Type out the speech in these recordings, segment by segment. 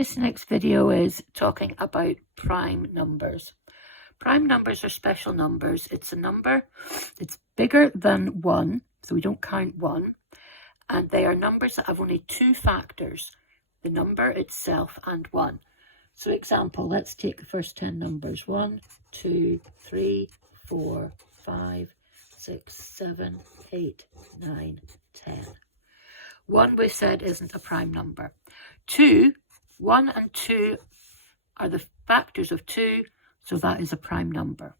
This next video is talking about prime numbers. Prime numbers are special numbers. It's a number, it's bigger than 1, so we don't count 1, and they are numbers that have only 2 factors, the number itself and 1. So example, let's take the first 10 numbers. 1, 2, 3, 4, 5, 6, 7, 8, 9, 10. 1 we said isn't a prime number. 2, 1 and 2 are the factors of 2, so that is a prime number.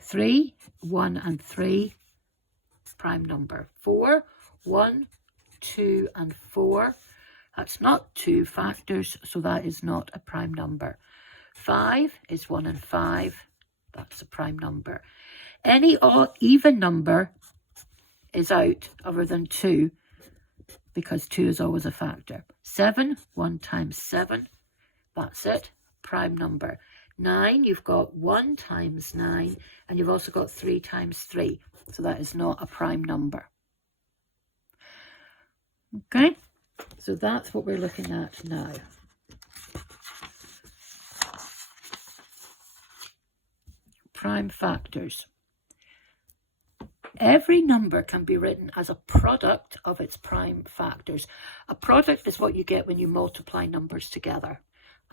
3, 1 and 3, prime number. 4, 1, 2 and 4, that's not 2 factors, so that is not a prime number. 5 is 1 and 5, that's a prime number. Any even number is out other than 2, because 2 is always a factor. 7, 1 times 7, that's it, prime number. 9, you've got 1 times 9, and you've also got 3 times 3, so that is not a prime number. Okay, so that's what we're looking at now. Prime factors. Every number can be written as a product of its prime factors. A product is what you get when you multiply numbers together.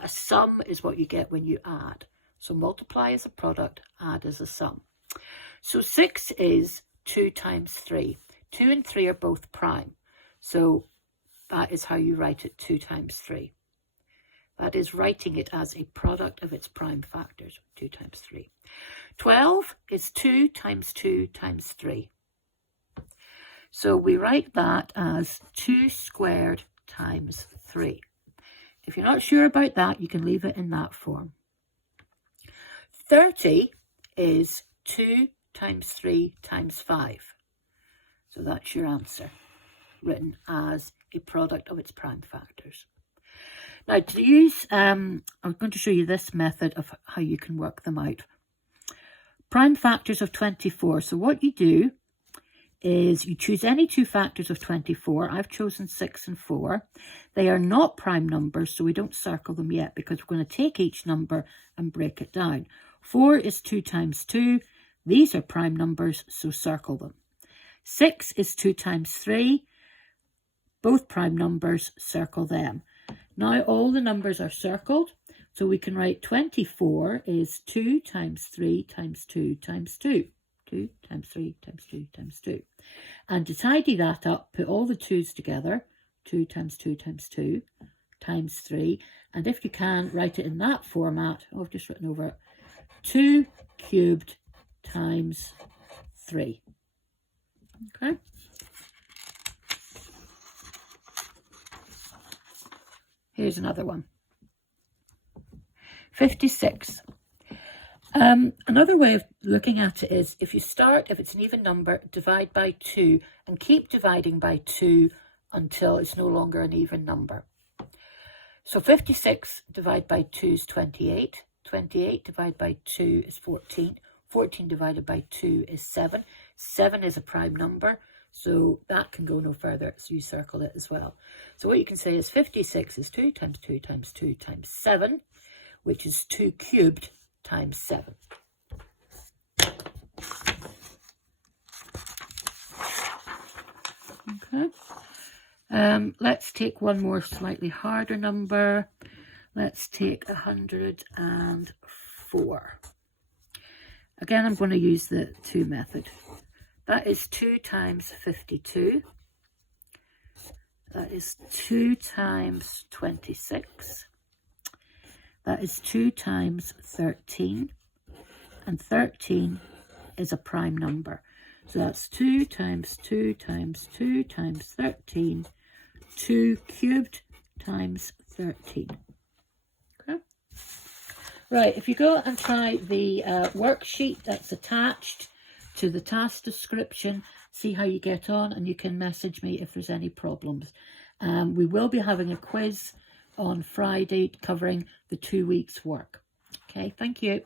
A sum is what you get when you add. So multiply is a product, add is a sum. So 6 is 2 times 3. 2 and 3 are both prime. So that is how you write it, 2 times 3. That is writing it as a product of its prime factors, 2 times 3. 12 is 2 times 2 times 3. So we write that as 2 squared times 3. If you're not sure about that, you can leave it in that form. 30 is 2 times 3 times 5. So that's your answer, written as a product of its prime factors. Now to use, I'm going to show you this method of how you can work them out. Prime factors of 24. So what you do is you choose any 2 factors of 24. I've chosen 6 and 4. They are not prime numbers, so we don't circle them yet because we're going to take each number and break it down. 4 is 2 times 2. These are prime numbers, so circle them. 6 is 2 times 3. Both prime numbers, circle them. Now all the numbers are circled, so we can write 24 is 2 times 3 times 2 times 2. 2 times 3 times 2 times 2. And to tidy that up, put all the 2's together. 2 times 2 times 2 times 3. And if you can, write it in that format. Oh, I've just written over it. 2 cubed times 3. Okay. Here's another one. 56. Another way of looking at it is if it's an even number, divide by 2 and keep dividing by 2 until it's no longer an even number. So 56 divided by 2 is 28. 28 divided by 2 is 14. 14 divided by 2 is 7. 7 is a prime number, so that can go no further, so you circle it as well. So what you can say is 56 is 2 times 2 times 2 times 7, which is 2 cubed times 7. Okay. Let's take one more slightly harder number. Let's take 104. Again, I'm going to use the 2 method. That is 2 times 52. That is 2 times 26. That is 2 times 13. And 13 is a prime number. So that's 2 times 2 times 2 times 13. 2 cubed times 13. Okay. Right, if you go and try the worksheet that's attached to the task description, see how you get on, and you can message me if there's any problems. We will be having a quiz on Friday covering the 2 weeks work. Okay, thank you.